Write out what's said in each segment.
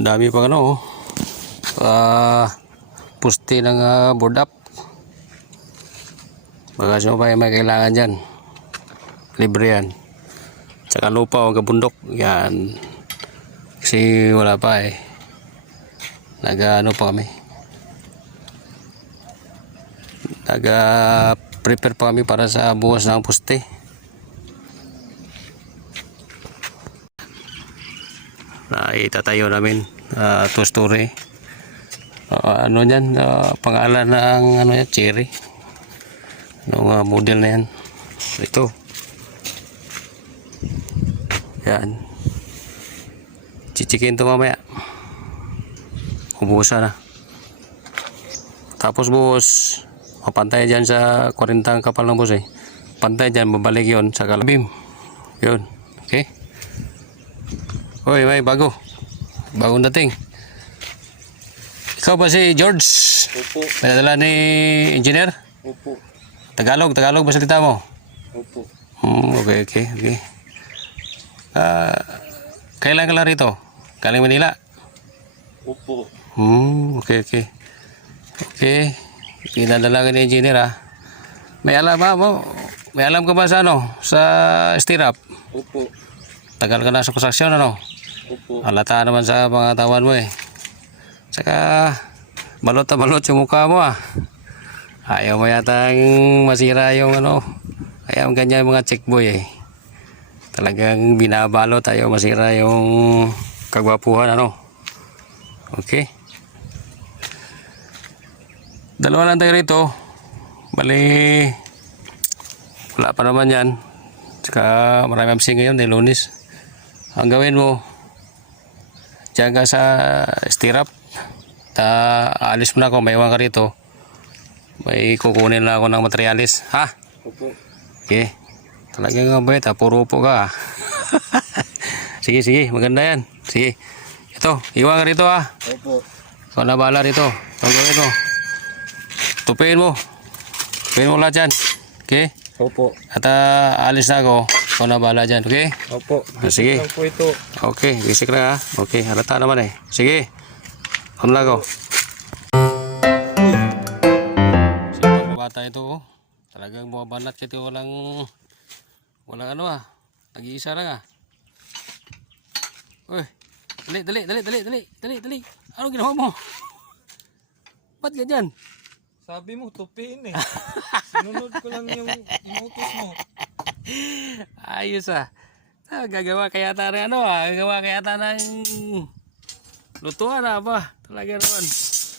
Dami pang ano, puste ng board up. Baka sino pa yung may kailangan dyan. Libre yan. Tsaka lupa o kabundok. Yan. Kasi wala pa eh. Nag-ano pa kami. Nag-prepare pa kami para sa bukas ng puste. Itatayo namin. 2 story. Ano yan? Pangalan ng ano yan? Cherry. Ano model na yan? Ito. Yan. Chichikin to mamaya. Ubusan na. Tapos boss, mapantay dyan sa 40 kapal ng boss eh. Pantay dyan, babalik yon sa kalabim. Yun. Okay? Hoy, may bago. Bagong dating. Ikaw ba si George? Opo. May nadala ni engineer? Opo. Tagalog ba salita mo? Opo. Okay. Kailan ka lang rito? Galing Manila? Opo. Okay. Okay. Pinadala ka ni engineer ha. May alam ba mo? May alam ka ba sa ano? Sa stirrup? Opo. Tagal ka na sa construction ano? Opo. Halata naman sa mga tawan mo eh. Saka balot na balot yung mukha mo ah. Ayaw mo yatang masira yung ano. Ayaw ganyan mga checkboy eh. Talagang binabalot, ayaw masira yung kagwapuhan ano. Okay. Dalawa lang tayo rito. Bali wala pa naman yan. Saka marami absing ngayon dahil Lunes. Ang gawin mo, diyan ka sa stirrup. Alis mo na ako, may iwan ka rito. May kukunin na ako ng materialis. Ha? Opo. Okay. Talagang mabait ha, puro upo ka. Sige, maganda yan. Sige. Ito, iwan ka rito ha. Opo. Ikaw na bahala rito. Ang gawin mo. Tupiin mo lahat yan. Okay? Opo. At alis na ako. Ikaw na bahala dyan. Okay? Opo. Sige. Lang po ito. Okay, basic na ha. Okay, halata naman eh. Sige. Ano na ako? Sipang bata ito oh. Talagang bumabanat kasi walang ano ah. Nag-iisa lang ah. Uy. Dali. Anong ginawa mo? Ba't ganyan? Sabi mo, tupiin eh. Sinunod ko lang yung inutos mo. Ayos ah. Gagawa kaya tayo ng ano ah. Gagawa kaya tayo ng lutuan ah ba? Talaga naman.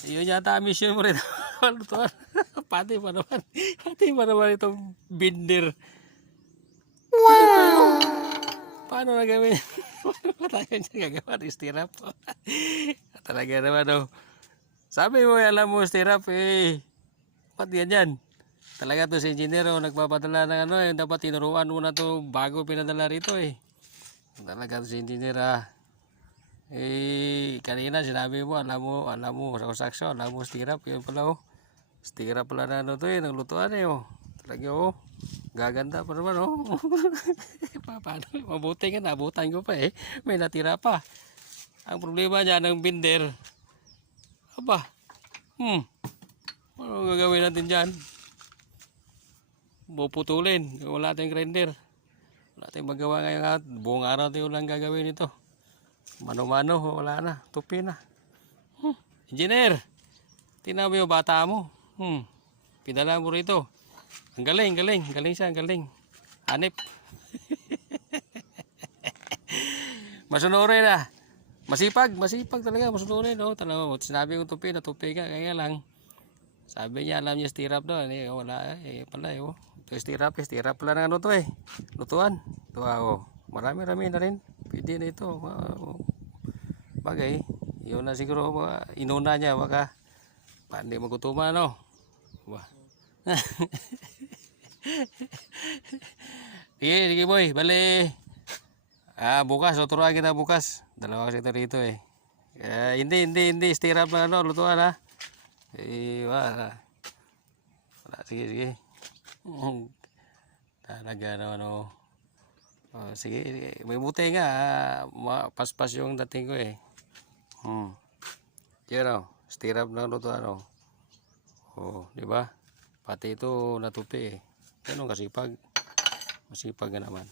Yun yata mission mo rin. Lutuan. Pati pa naman itong binder. Wow! Paano na gawin? Paano tayo niya gagawa ng stirrup? Talaga naman oh. Sabi mo, alam mo stirrup eh. Ba't ganyan? Talaga to si engineer oh, nagpapadala ng ano eh. Dapat tinuruan mo na to bago pinadala rito eh. Talaga to si engineer ah. Eh, kanina sinabi mo, alam mo sa construction, alam mo stirrup. Yun pala oh. Stirrup pala na ano to eh, ng lutuan eh oh. Talaga oh. Gaganda pa naman oh. Paano? Mabuti nga, nabutan ko pa eh. May natira pa. Ang problema niya ng binder. Aba. Ano gagawin natin dyan? Puputulin. Wala tayong grinder. Wala tayong magawa ngayon. Buong araw tayo lang gagawin ito. Mano-mano. Wala na. Tupi na. Engineer. Tingnan mo yung bata mo. Pinala mo rito. Ang galing. Galing siya. Ang galing. Hanip. Masunurin na. Masipag talaga. Masunurin. Oh. Sinabi ko tupi na tupi ka. Kaya lang. Sabi niya alam niya stirrup doon. Eh, wala eh. Pala eh. Oh. Ito stirrup pala ng ano to eh. Lutuan. Ito oh. Marami na rin. Pwede na ito. Bagay. Yun na siguro. Inuna niya. Baka pandi magutuman no. Wah. Sige boy. Bali. Bukas. Tuturuan kita bukas. Dalawa kasi ito rito eh. Hindi. Stirrup na ano. Lutuan ha. Wala. Sige. Talaga naman oh. Sige. May buti nga. Paspas yung dating ko eh. Yan o, stirrup na to ano. Oh, di ba? Pati ito natupi eh. Ganun kasipag. Masipag ka naman.